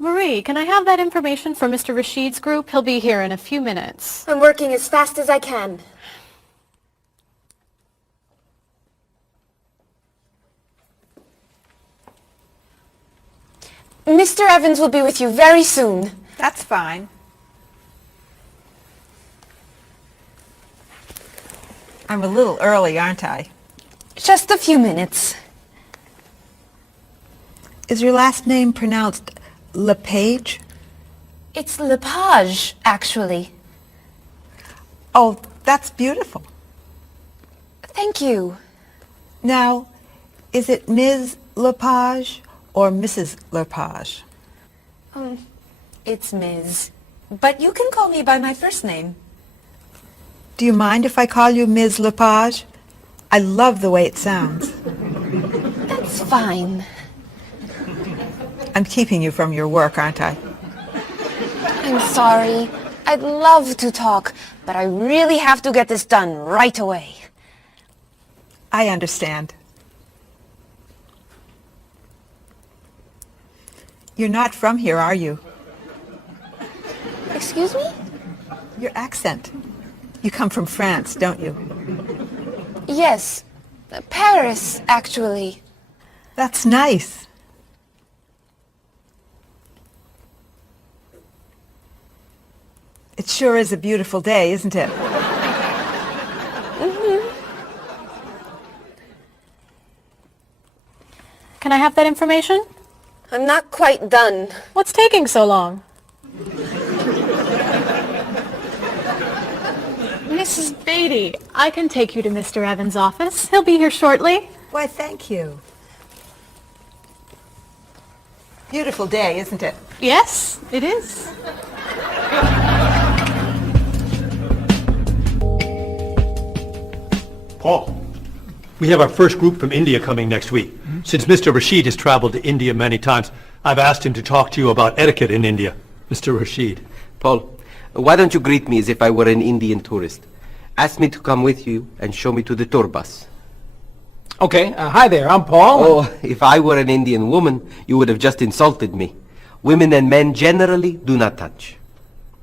Marie, can I have that information for Mr. Rashid's group? He'll be here in a few minutes. I'm working as fast as I can. Mr. Evans will be with you very soon. That's fine. I'm a little early, aren't I? Just a few minutes. Is your last name pronounced LePage? It's Lepage, actually. Oh, that's beautiful. Thank you. Now, is it Ms. Lepage or Mrs. Lepage? It's Ms. But you can call me by my first name. Do you mind if I call you Ms. Lepage? I love the way it sounds. That's fine. I'm keeping you from your work, aren't I? I'm sorry. I'd love to talk, but I really have to get this done right away. I understand. You're not from here, are you? Excuse me? Your accent. You come from France, don't you? Yes. Paris, actually. That's nice. It sure is a beautiful day, isn't it? Can I have that information? I'm not quite done. What's taking so long? Mrs. Beatty, I can take you to Mr. Evans' office. He'll be here shortly. Why, thank you. Beautiful day, isn't it? Yes, it is. Paul, we have our first group from India coming next week. Since Mr. Rashid has traveled to India many times, I've asked him to talk to you about etiquette in India. Mr. Rashid. Paul, why don't you greet me as if I were an Indian tourist? Ask me to come with you and show me to the tour bus. Okay, hi there, I'm Paul. Oh, if I were an Indian woman, you would have just insulted me. Women and men generally do not touch.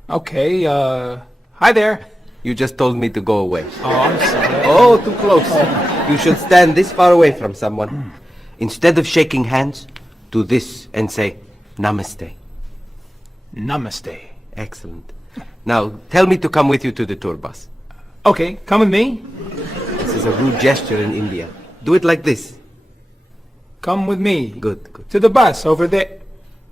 Okay, hi there. You just told me to go away. Oh, I'm sorry. Oh, too close. You should stand this far away from someone. Instead of shaking hands, do this and say, Namaste. Namaste. Excellent. Now, tell me to come with you to the tour bus. Okay, come with me. This is a rude gesture in India. Do it like this. Come with me. Good, good. To the bus over there.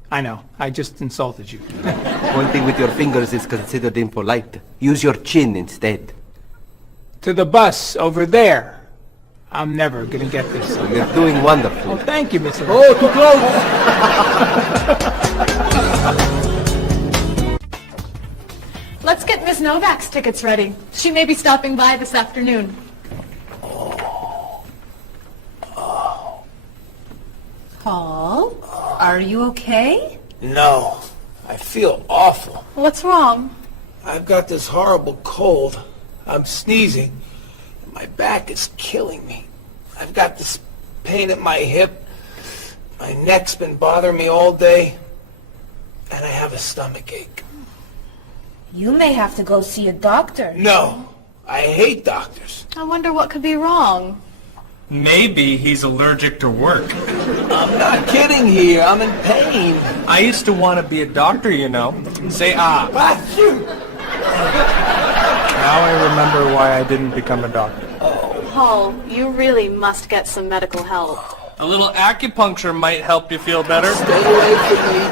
I know, I just insulted you. Pointing with your fingers is considered impolite. Use your chin instead. To the bus over there. I'm never gonna get this. You're doing wonderfully. Oh, thank you, Mr. Oh, too close! Let's get Ms. Novak's tickets ready. She may be stopping by this afternoon. Paul, are you okay? No, I feel awful. What's wrong? I've got this horrible cold. I'm sneezing. And my back is killing me. I've got this pain at my hip. My neck's been bothering me all day. And I have a stomach ache. You may have to go see a doctor. No, I hate doctors. I wonder what could be wrong. Maybe he's allergic to work. I'm not kidding here. I'm in pain. I used to want to be a doctor, you know. Say ah. Achoo! Now I remember why I didn't become a doctor. Paul, you really must get some medical help. A little acupuncture might help you feel better. Stay away from me.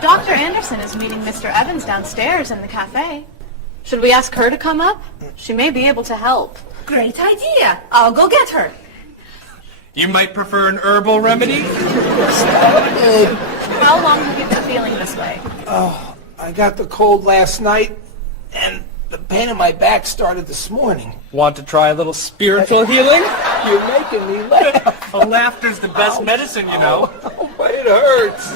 Dr. Anderson is meeting Mr. Evans downstairs in the cafe. Should we ask her to come up? She may be able to help. Great idea. I'll go get her. You might prefer an herbal remedy? How long have you been feeling this way? I got the cold last night, and the pain in my back started this morning. Want to try a little spiritual healing? You're making me laugh. Well, laughter's the best medicine, you know. Oh, but it hurts.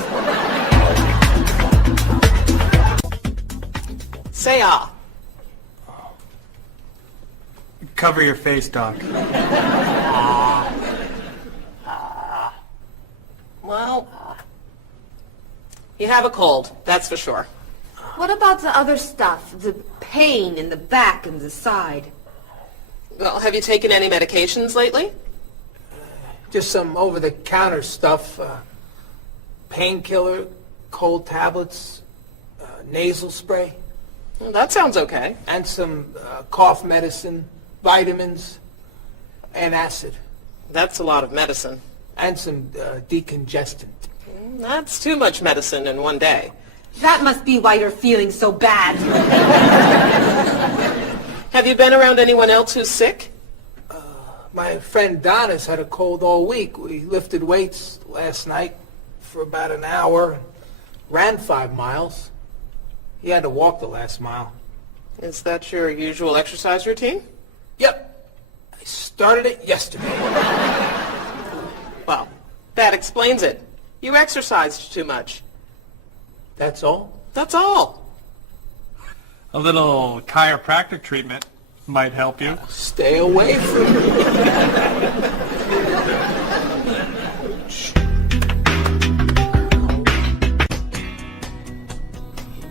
Say ah. Cover your face, Doc. Well, You have a cold, that's for sure. What about the other stuff? The pain in the back and the side? Well, have you taken any medications lately? Just some over-the-counter stuff. Painkiller, cold tablets, nasal spray. Well, that sounds okay. And some cough medicine, vitamins, and acid. That's a lot of medicine. And some decongestant. That's too much medicine in one day. That must be why you're feeling so bad. Have you been around anyone else who's sick? My friend Donna's had a cold all week. We lifted weights last night for about an hour, ran 5 miles. He had to walk the last mile. Is that your usual exercise routine? Yep. I started it yesterday. Well, that explains it. You exercised too much. That's all? That's all. A little chiropractic treatment might help you. Stay away from me.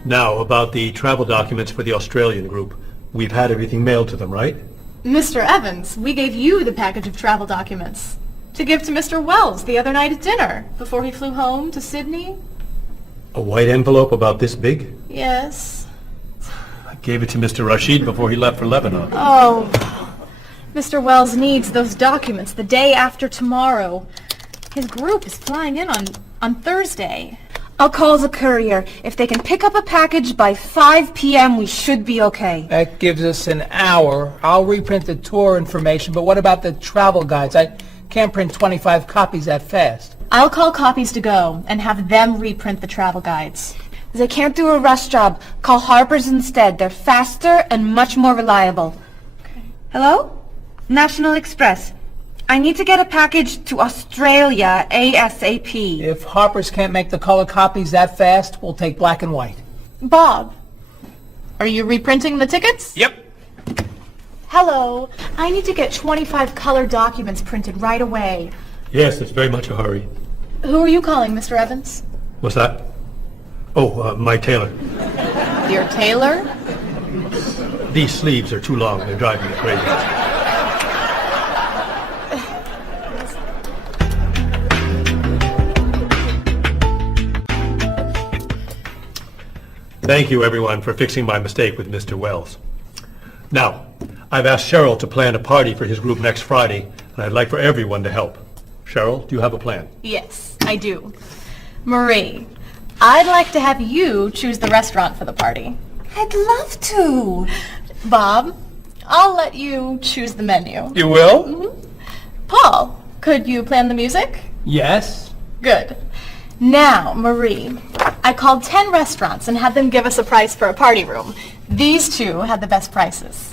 Now, about the travel documents for the Australian group. We've had everything mailed to them, right? Mr. Evans, we gave you the package of travel documents to give to Mr. Wells the other night at dinner before he flew home to Sydney. A white envelope about this big? Yes. I gave it to Mr. Rashid before he left for Lebanon. Oh, Mr. Wells needs those documents the day after tomorrow. His group is flying in on Thursday. I'll call the courier. If they can pick up a package by 5 p.m., we should be okay. That gives us an hour. I'll reprint the tour information, but what about the travel guides? I can't print 25 copies that fast. I'll call Copies to Go and have them reprint the travel guides. They can't do a rush job. Call Harper's instead. They're faster and much more reliable. Okay. Hello? National Express. I need to get a package to Australia ASAP. If Harper's can't make the color copies that fast, we'll take black and white. Bob, are you reprinting the tickets? Yep. Hello. I need to get 25 color documents printed right away. Yes, it's very much a hurry. Who are you calling, Mr. Evans? What's that? Oh, my tailor. Your tailor? These sleeves are too long. They're driving me crazy. Thank you, everyone, for fixing my mistake with Mr. Wells. Now, I've asked Cheryl to plan a party for his group next Friday, and I'd like for everyone to help. Cheryl, do you have a plan? Yes, I do. Marie, I'd like to have you choose the restaurant for the party. I'd love to. Bob, I'll let you choose the menu. You will? Mm-hmm. Paul, could you plan the music? Yes? Good. Now, Marie, I called 10 restaurants and had them give us a price for a party room. These two had the best prices.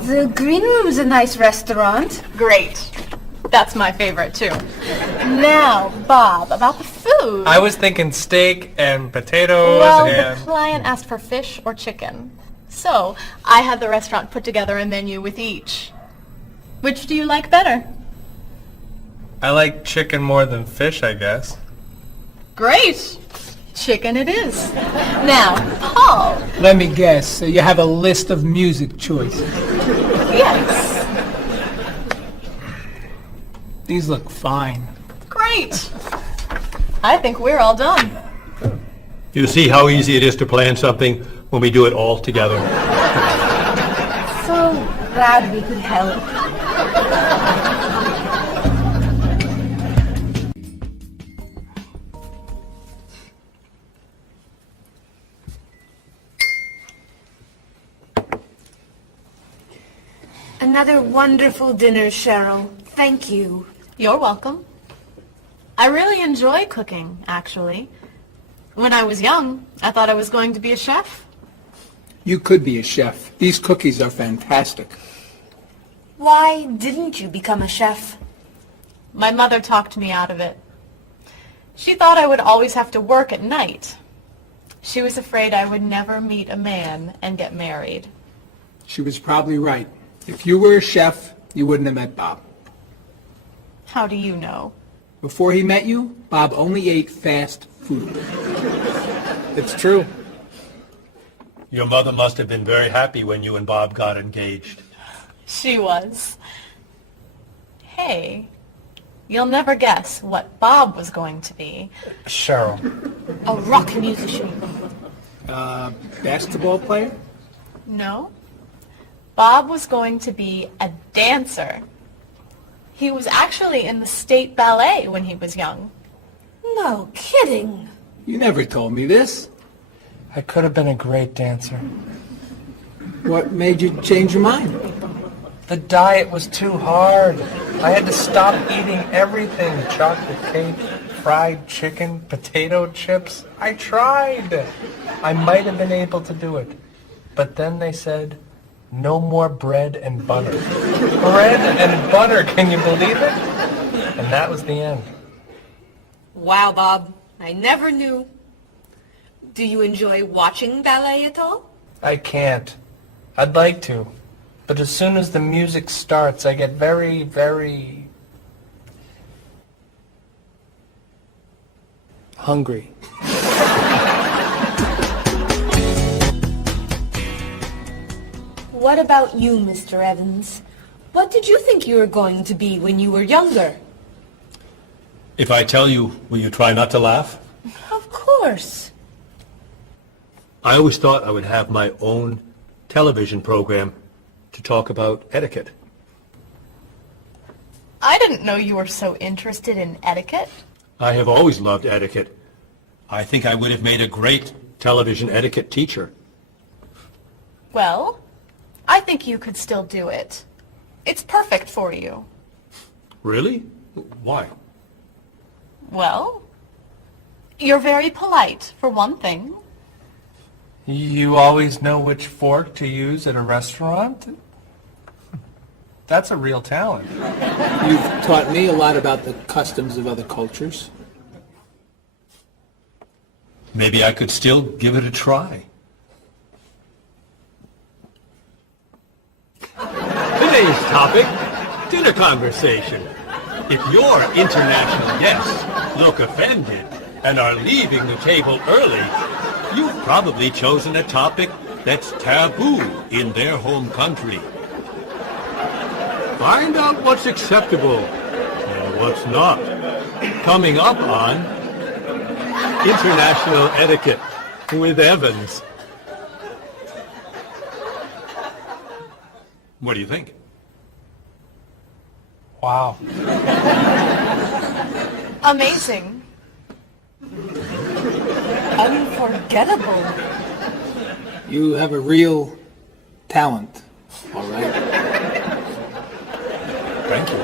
The Green Room's a nice restaurant. Great. That's my favorite, too. Now, Bob, about the food. I was thinking steak and potatoes Well, and... the client asked for fish or chicken. So, I had the restaurant put together a menu with each. Which do you like better? I like chicken more than fish, I guess. Great. Chicken it is. Now, Paul. Let me guess. You have a list of music choices. Yes. These look fine. Great. I think we're all done. You see how easy it is to plan something when we do it all together? So glad we could help. Another wonderful dinner, Cheryl. Thank you. You're welcome. I really enjoy cooking, actually. When I was young, I thought I was going to be a chef. You could be a chef. These cookies are fantastic. Why didn't you become a chef? My mother talked me out of it. She thought I would always have to work at night. She was afraid I would never meet a man and get married. She was probably right. If you were a chef, you wouldn't have met Bob. How do you know? Before he met you, Bob only ate fast food. It's true. Your mother must have been very happy when you and Bob got engaged. She was. Hey, you'll never guess what Bob was going to be. Cheryl. A rock musician. Basketball player? No. Bob was going to be a dancer. He was actually in the state ballet when he was young. No kidding. You never told me this. I could have been a great dancer. What made you change your mind? The diet was too hard. I had to stop eating everything. Chocolate cake, fried chicken, potato chips. I tried. I might have been able to do it. But then they said, no more bread and butter. Bread and butter, can you believe it? And that was the end. Wow, Bob. I never knew. Do you enjoy watching ballet at all? I can't. I'd like to. But as soon as the music starts, I get very, very hungry. What about you, Mr. Evans? What did you think you were going to be when you were younger? If I tell you, will you try not to laugh? Of course. I always thought I would have my own television program to talk about etiquette. I didn't know you were so interested in etiquette. I have always loved etiquette. I think I would have made a great television etiquette teacher. Well, I think you could still do it. It's perfect for you. Really? Why? Well, you're very polite, for one thing. You always know which fork to use at a restaurant? That's a real talent. You've taught me a lot about the customs of other cultures. Maybe I could still give it a try. Today's topic, dinner conversation. If your international guests look offended and are leaving the table early, you've probably chosen a topic that's taboo in their home country. Find out what's acceptable and what's not. Coming up on International Etiquette with Evans. What do you think? Wow. Amazing. Unforgettable. You have a real talent, all right? Thank you.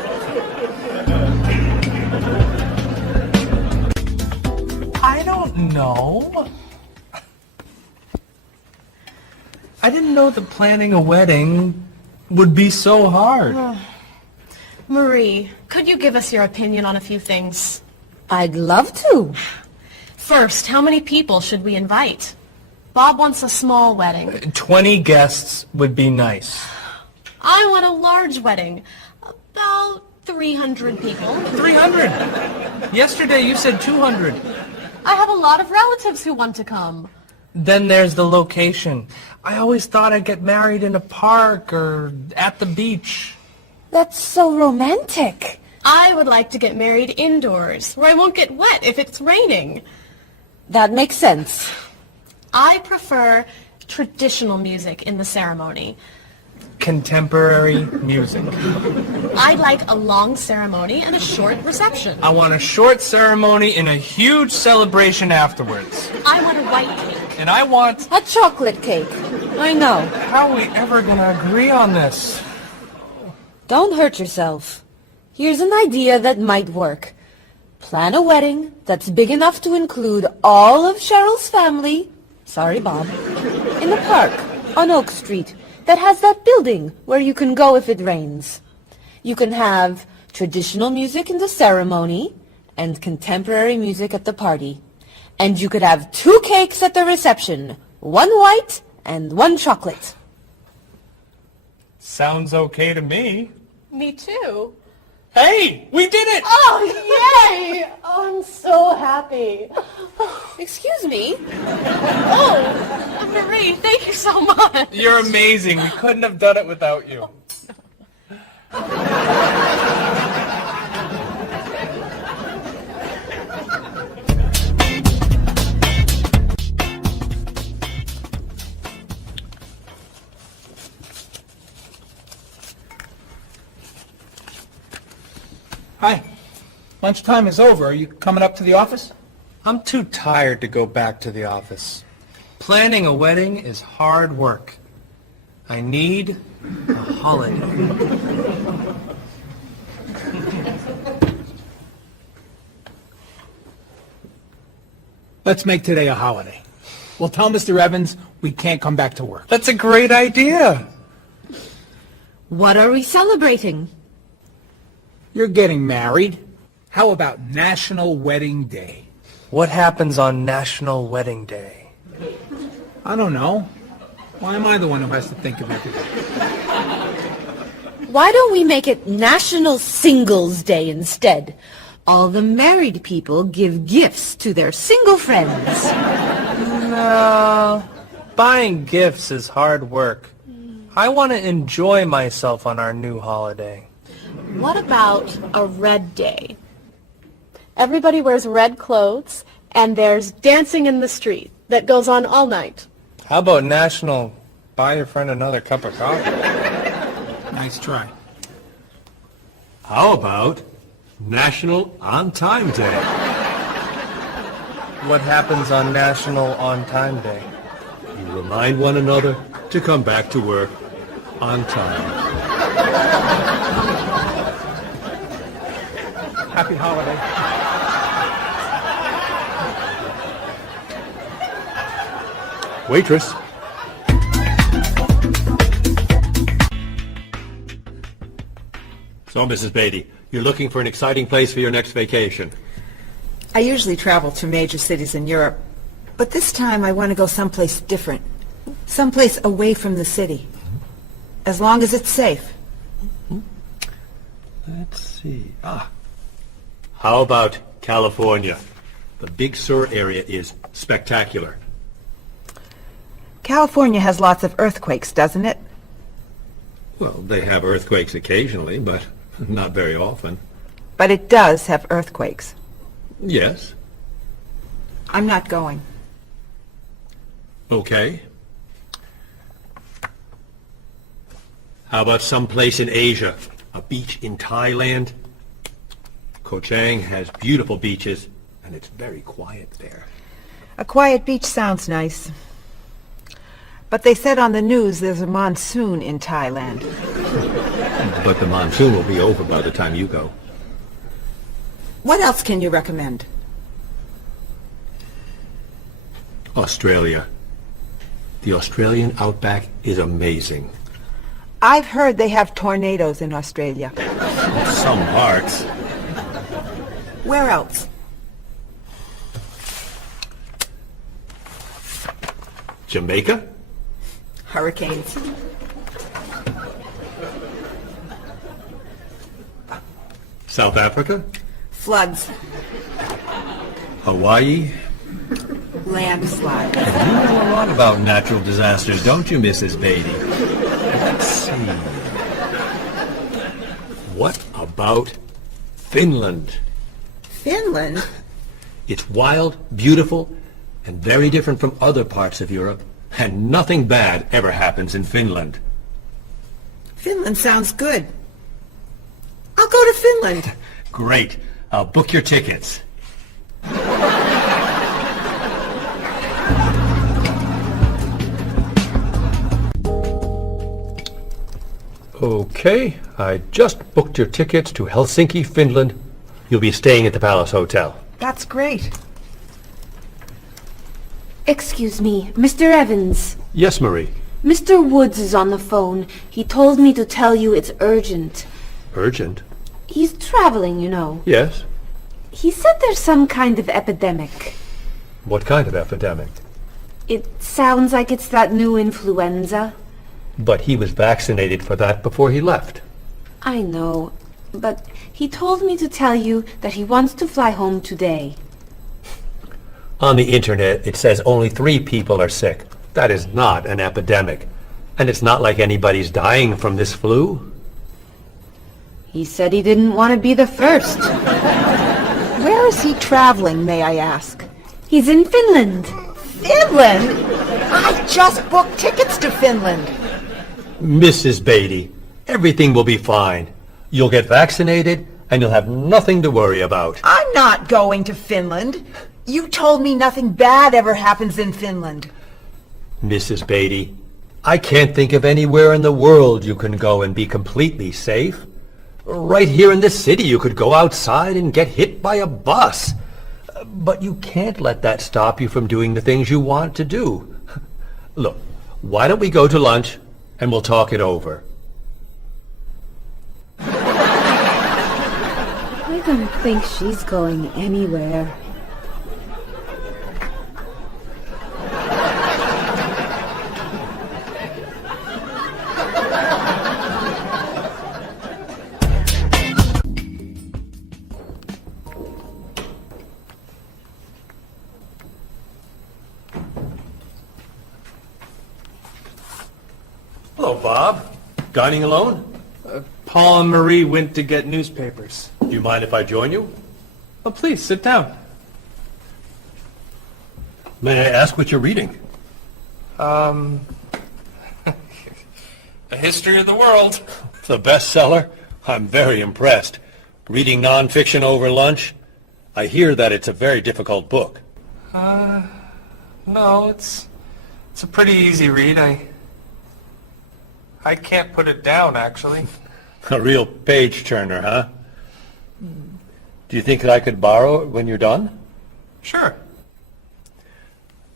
I don't know. I didn't know that planning a wedding would be so hard. Marie, could you give us your opinion on a few things? I'd love to. First, how many people should we invite? Bob wants a small wedding. 20 guests would be nice. I want a large wedding. About 300 people. 300? Yesterday you said 200. I have a lot of relatives who want to come. Then there's the location. I always thought I'd get married in a park or at the beach. That's so romantic. I would like to get married indoors, where I won't get wet if it's raining. That makes sense. I prefer traditional music in the ceremony. Contemporary music. I'd like a long ceremony and a short reception. I want a short ceremony and a huge celebration afterwards. I want a white cake. And I want... A chocolate cake. I know. How are we ever going to agree on this? Don't hurt yourself. Here's an idea that might work. Plan a wedding that's big enough to include all of Cheryl's family, sorry Bob, in a park on Oak Street that has that building where you can go if it rains. You can have traditional music in the ceremony and contemporary music at the party. And you could have 2 cakes at the reception, 1 white and 1 chocolate. Sounds okay to me. Me too. Hey, we did it! Oh, yay! Oh, I'm so happy. Excuse me? Oh, Marie, thank you so much. You're amazing. We couldn't have done it without you. Hi. Lunchtime is over. Are you coming up to the office? I'm too tired to go back to the office. Planning a wedding is hard work. I need a holiday. Let's make today a holiday. We'll tell Mr. Evans we can't come back to work. That's a great idea. What are we celebrating? You're getting married. How about National Wedding Day? What happens on National Wedding Day? I don't know. Why am I the one who has to think of everything? Why don't we make it National Singles Day instead? All the married people give gifts to their single friends. No. Buying gifts is hard work. I want to enjoy myself on our new holiday. What about a red day? Everybody wears red clothes, and there's dancing in the street that goes on all night. How about National Buy Your Friend Another Cup of Coffee? Nice try. How about National On Time Day? What happens on National On Time Day? You remind one another to come back to work on time. Happy holiday. Waitress. So, Mrs. Beatty, you're looking for an exciting place for your next vacation. I usually travel to major cities in Europe, but this time I want to go someplace different. Someplace away from the city. As long as it's safe. Let's see. How about California? The Big Sur area is spectacular. California has lots of earthquakes, doesn't it? Well, they have earthquakes occasionally, but not very often. But it does have earthquakes. Yes. I'm not going. Okay. How about someplace in Asia? A beach in Thailand? Koh Chang has beautiful beaches, and it's very quiet there. A quiet beach sounds nice. But they said on the news there's a monsoon in Thailand. But the monsoon will be over by the time you go. What else can you recommend? Australia. The Australian outback is amazing. I've heard they have tornadoes in Australia. Some parts. Where else? Jamaica? Hurricanes. South Africa? Floods. Hawaii? Landslides. You know a lot about natural disasters, don't you, Mrs. Beatty? Let's see. What about Finland? Finland? It's wild, beautiful, and very different from other parts of Europe. And nothing bad ever happens in Finland. Finland sounds good. I'll go to Finland. Great. I'll book your tickets. Okay, I just booked your tickets to Helsinki, Finland. You'll be staying at the Palace Hotel. That's great. Excuse me, Mr. Evans. Yes, Marie. Mr. Woods is on the phone. He told me to tell you it's urgent. Urgent? He's traveling, you know. Yes. He said there's some kind of epidemic. What kind of epidemic? It sounds like it's that new influenza. But he was vaccinated for that before he left. I know, but He told me to tell you that he wants to fly home today. On the internet, it says only 3 people are sick. That is not an epidemic. And it's not like anybody's dying from this flu. He said he didn't want to be the first. Where is he traveling, may I ask? He's in Finland. Finland? I just booked tickets to Finland. Mrs. Beatty, everything will be fine. You'll get vaccinated, and you'll have nothing to worry about. I'm not going to Finland. You told me nothing bad ever happens in Finland. Mrs. Beatty, I can't think of anywhere in the world you can go and be completely safe. Right here in this city, you could go outside and get hit by a bus. But you can't let that stop you from doing the things you want to do. Look, why don't we go to lunch and we'll talk it over? I don't think she's going anywhere. Hello, Bob. Dining alone? Paul and Marie went to get newspapers. Do you mind if I join you? Oh, please, sit down. May I ask what you're reading? A history of the world. It's a bestseller. I'm very impressed. Reading nonfiction over lunch? I hear that it's a very difficult book. No, it's a pretty easy read. I can't put it down, actually. A real page-turner, huh? Do you think that I could borrow it when you're done? Sure.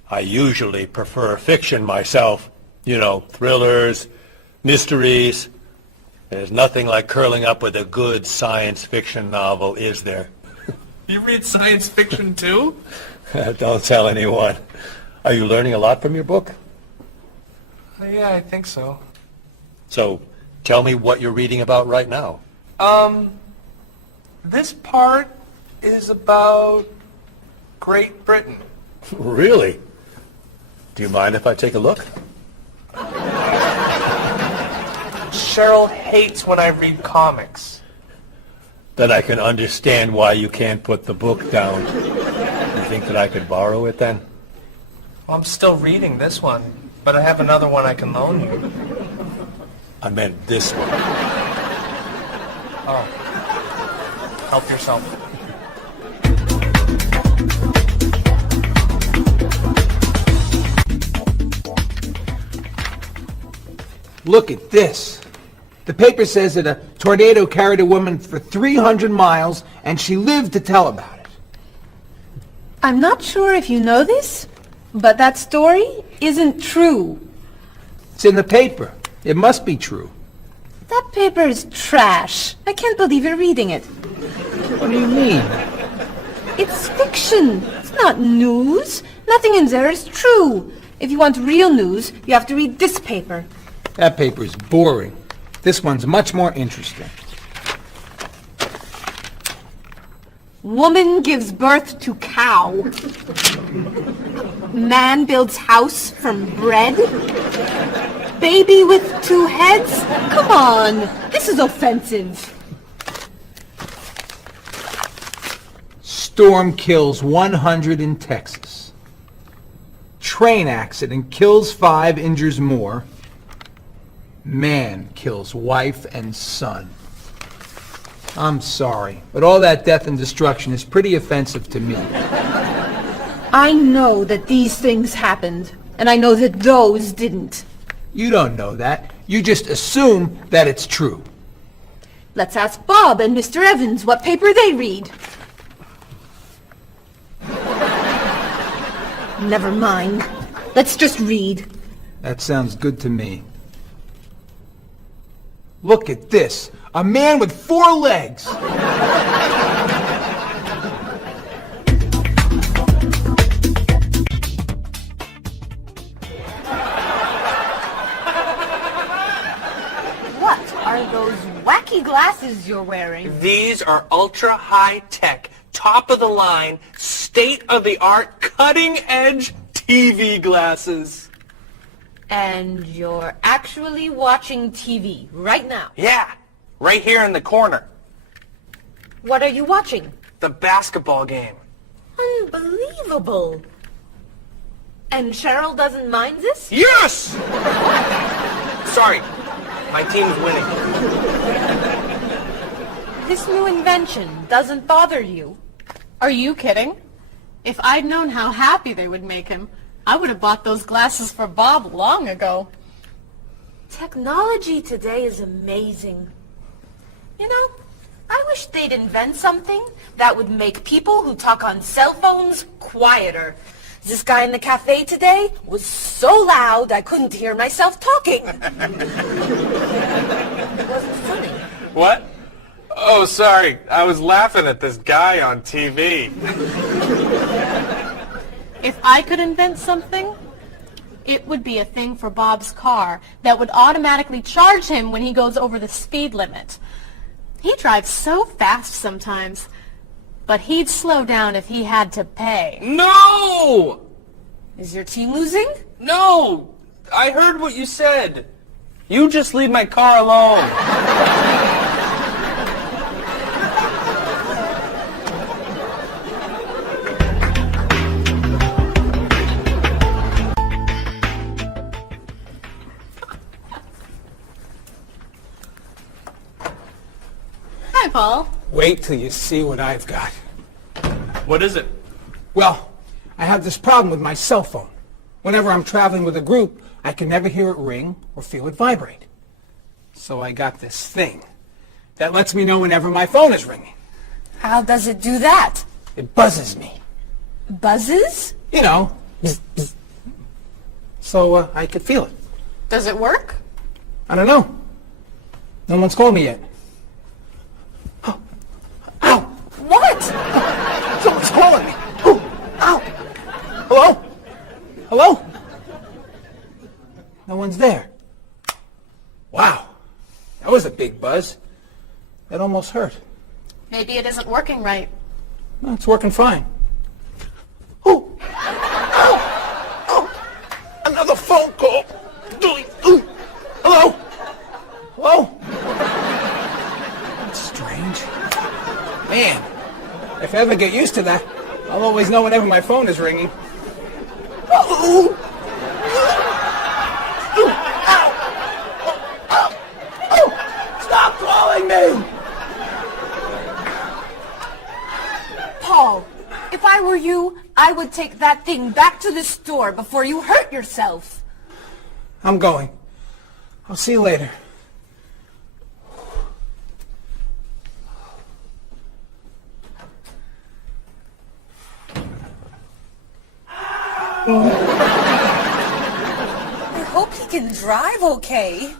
I usually prefer fiction myself. You know, thrillers, mysteries. There's nothing like curling up with a good science fiction novel, is there? You read science fiction, too? Don't tell anyone. Are you learning a lot from your book? Yeah, I think so. So, tell me what you're reading about right now. This part is about Great Britain. Really? Do you mind if I take a look? Cheryl hates when I read comics. Then I can understand why you can't put the book down. You think that I could borrow it then? Well, I'm still reading this one, but I have another one I can loan you. I meant this one. Oh. Help yourself. Look at this. The paper says that a tornado carried a woman for 300 miles, and she lived to tell about it. I'm not sure if you know this, but that story isn't true. It's in the paper. It must be true. That paper is trash. I can't believe you're reading it. What do you mean? It's fiction. It's not news. Nothing in there is true. If you want real news, you have to read this paper. That paper is boring. This one's much more interesting. Woman gives birth to cow. Man builds house from bread. Baby with 2 heads? Come on, this is offensive. Storm kills 100 in Texas. Train accident kills 5, injures more. Man kills wife and son. I'm sorry, but all that death and destruction is pretty offensive to me. I know that these things happened, and I know that those didn't. You don't know that. You just assume that it's true. Let's ask Bob and Mr. Evans what paper they read. Never mind. Let's just read. That sounds good to me. Look at this. A man with 4 legs. What are those wacky glasses glasses you're wearing? These are ultra high tech, top of the line, state of the art, cutting edge TV glasses. And you're actually watching TV right now. Yeah, right here in the corner. What are you watching? The basketball game. Unbelievable. And Cheryl doesn't mind this? Yes! Sorry, my team's winning. This new invention doesn't bother you. Are you kidding? If I'd known how happy they would make him, I would have bought those glasses for Bob long ago. Technology today is amazing. You know, I wish they'd invent something that would make people who talk on cell phones quieter. This guy in the cafe today was so loud I couldn't hear myself talking. It wasn't funny. What? Oh, sorry. I was laughing at this guy on TV. If I could invent something, it would be a thing for Bob's car that would automatically charge him when he goes over the speed limit. He drives so fast sometimes, but he'd slow down if he had to pay. No! Is your team losing? No! I heard what you said. You just leave my car alone. Hi, Paul. Wait till you see what I've got. What is it? Well, I have this problem with my cell phone. Whenever I'm traveling with a group, I can never hear it ring or feel it vibrate. So I got this thing that lets me know whenever my phone is ringing. How does it do that? It buzzes me. Buzzes? You know, bzz, bzz. So I could feel it. Does it work? I don't know. No one's called me yet. Oh. Ow! What? Someone's calling me. Oh. Ow! Hello? Hello? No one's there. Wow. That was a big buzz. That almost hurt. Maybe it isn't working right. No, it's working fine. Oh! Ow! Oh! Another phone call. Hello? Hello? That's strange. Man, if I ever get used to that, I'll always know whenever my phone is ringing. Oh! Stop calling me! Paul, if I were you, I would take that thing back to the store before you hurt yourself. I'm going. I'll see you later. I hope he can drive okay.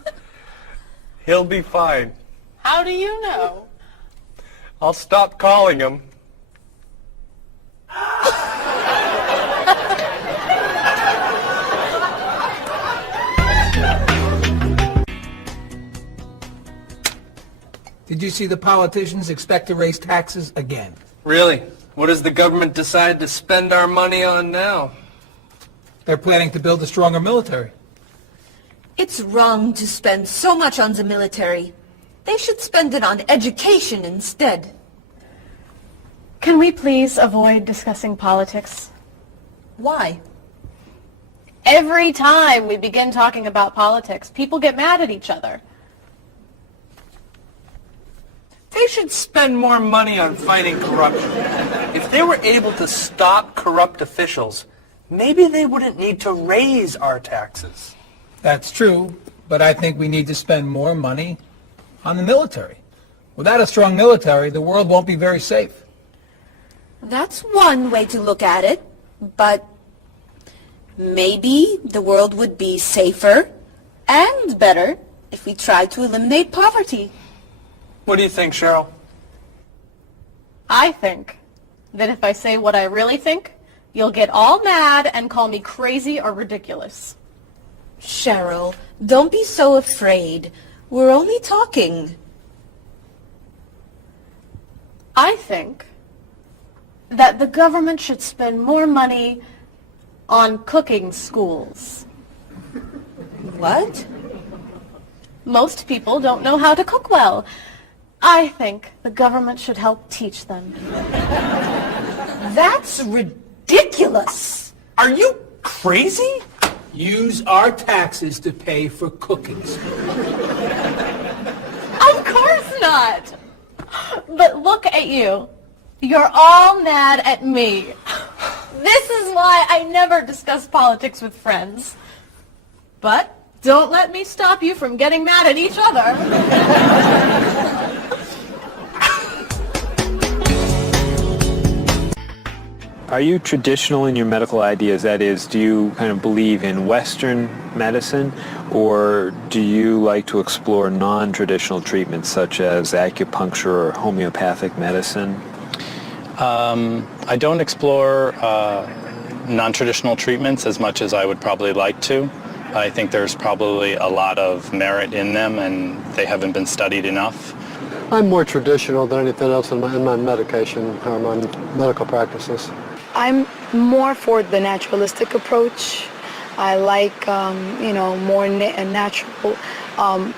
He'll be fine. How do you know? I'll stop calling him. Did you see the politicians expect to raise taxes again? Really? What does the government decide to spend our money on now? They're planning to build a stronger military. It's wrong to spend so much on the military. They should spend it on education instead. Can we please avoid discussing politics? Why? Every time we begin talking about politics, people get mad at each other. They should spend more money on fighting corruption. If they were able to stop corrupt officials, maybe they wouldn't need to raise our taxes. That's true, but I think we need to spend more money on the military. Without a strong military, the world won't be very safe. That's one way to look at it, but maybe the world would be safer and better if we tried to eliminate poverty. What do you think, Cheryl? I think that if I say what I really think, you'll get all mad and call me crazy or ridiculous. Cheryl, don't be so afraid. We're only talking. I think that the government should spend more money on cooking schools. What? Most people don't know how to cook well. I think the government should help teach them. That's ridiculous. Are you crazy? Use our taxes to pay for cooking school. Of course not. But look at you. You're all mad at me. This is why I never discuss politics with friends. But don't let me stop you from getting mad at each other. Are you traditional in your medical ideas? That is, do you kind of believe in Western medicine, or do you like to explore non-traditional treatments such as acupuncture or homeopathic medicine? I don't explore non-traditional treatments as much as I would probably like to. I think there's probably a lot of merit in them, and they haven't been studied enough. I'm more traditional than anything else in my medication or my medical practices. I'm more for the naturalistic approach. I like, more natural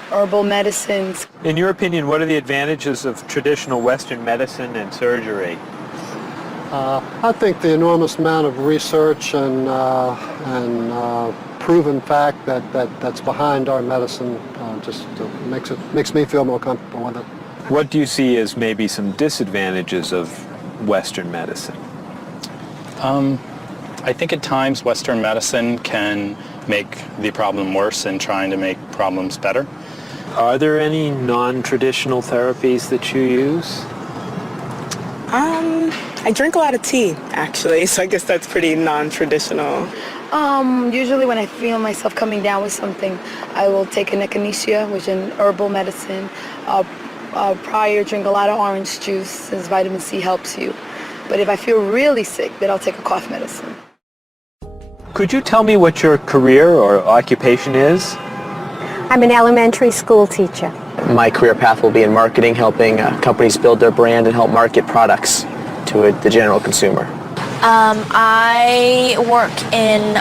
herbal medicines. In your opinion, what are the advantages of traditional Western medicine and surgery? I think the enormous amount of research and proven fact that's behind our medicine just makes me feel more comfortable with it. What do you see as maybe some disadvantages of Western medicine? I think at times Western medicine can make the problem worse in trying to make problems better. Are there any non-traditional therapies that you use? I drink a lot of tea, actually, so I guess that's pretty non-traditional. Usually when I feel myself coming down with something, I will take an echinacea, which is an herbal medicine. Prior, drink a lot of orange juice, since vitamin C helps you. But if I feel really sick, then I'll take a cough medicine. Could you tell me what your career or occupation is? I'm an elementary school teacher. My career path will be in marketing, helping companies build their brand and help market products to the general consumer. I work in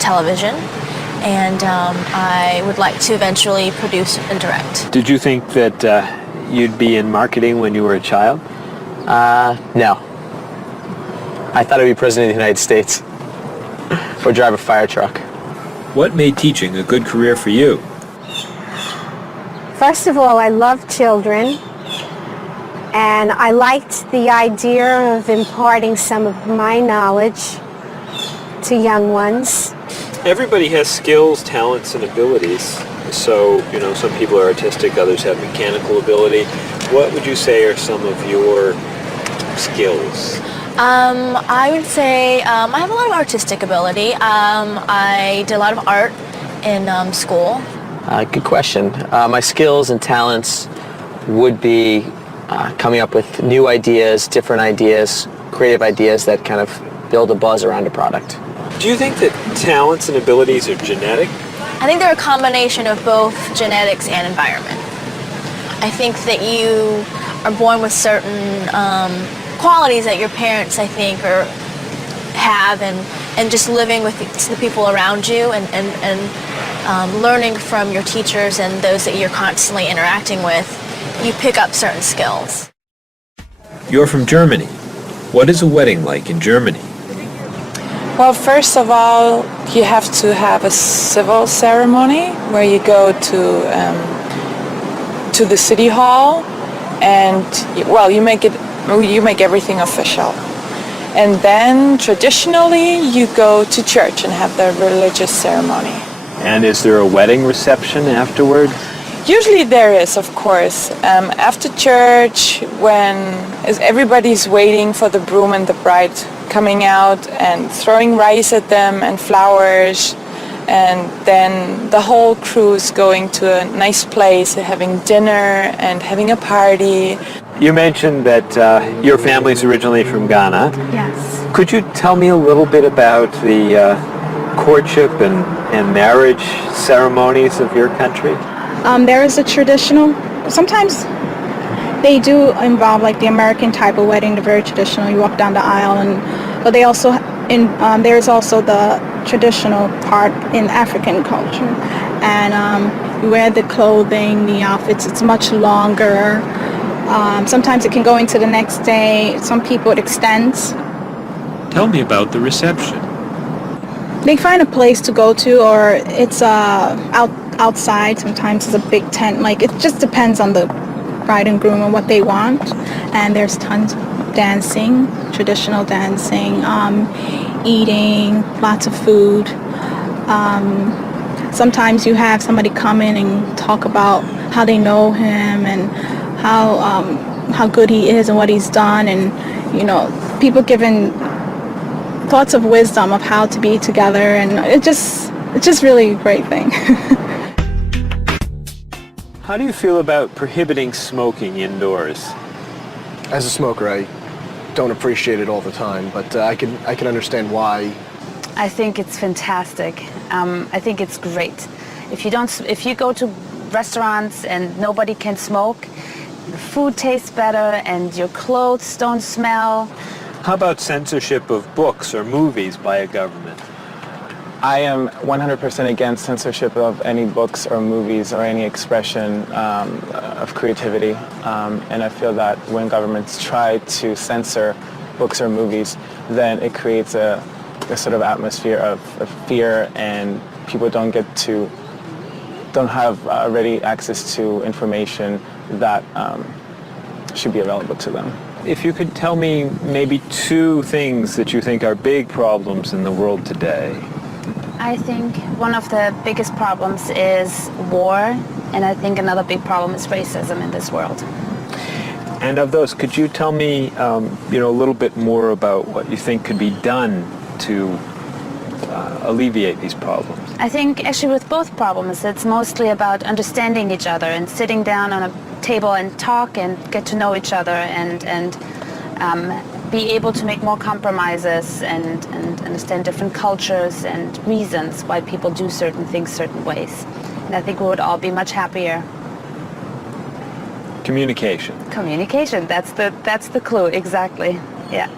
television, and I would like to eventually produce and direct. Did you think that you'd be in marketing when you were a child? No. I thought I'd be president of the United States or drive a fire truck. What made teaching a good career for you? First of all, I love children, and I liked the idea of imparting some of my knowledge to young ones. Everybody has skills, talents, and abilities. So, some people are artistic, others have mechanical ability. What would you say are some of your skills? I would say I have a lot of artistic ability. I did a lot of art in school. Good question. My skills and talents would be coming up with new ideas, different ideas, creative ideas that kind of build a buzz around a product. Do you think that talents and abilities are genetic? I think they're a combination of both genetics and environment. I think that you are born with certain qualities that your parents, I think, have, and just living with the people around you and learning from your teachers and those that you're constantly interacting with, you pick up certain skills. You're from Germany. What is a wedding like in Germany? Well, first of all, you have to have a civil ceremony where you go to the city hall, and you make everything official. And then traditionally you go to church and have the religious ceremony. And is there a wedding reception afterward? Usually there is, of course. After church, when everybody's waiting for the groom and the bride coming out and throwing rice at them and flowers, and then the whole crew is going to a nice place, having dinner and having a party. You mentioned that your family's originally from Ghana. Yes. Could you tell me a little bit about the courtship and marriage ceremonies of your country? There is a traditional, sometimes They do involve like the American type of wedding, the very traditional. You walk down the aisle, but they also there's also the traditional part in African culture, and you wear the clothing, the outfits. It's much longer. Sometimes it can go into the next day. Some people it extends. Tell me about the reception. They find a place to go to, or it's outside. Sometimes it's a big tent. Like it just depends on the bride and groom and what they want. And there's tons of dancing, traditional dancing, eating, lots of food. Sometimes you have somebody come in and talk about how they know him and how good he is and what he's done, and people giving thoughts of wisdom of how to be together, and it's just really a great thing. How do you feel about prohibiting smoking indoors? As a smoker, I don't appreciate it all the time, but I can understand why. I think it's fantastic. I think it's great. If you go to restaurants and nobody can smoke, the food tastes better and your clothes don't smell. How about censorship of books or movies by a government? I am 100% against censorship of any books or movies or any expression of creativity. And I feel that when governments try to censor books or movies, then it creates a sort of atmosphere of fear, and people don't have ready access to information that should be available to them. If you could tell me maybe 2 things that you think are big problems in the world today. I think one of the biggest problems is war, and I think another big problem is racism in this world. And of those, could you tell me a little bit more about what you think could be done to alleviate these problems? I think actually with both problems, it's mostly about understanding each other and sitting down on a table and talk and get to know each other and be able to make more compromises and understand different cultures and reasons why people do certain things certain ways. And I think we would all be much happier. Communication. Communication, that's the clue, exactly. Yeah.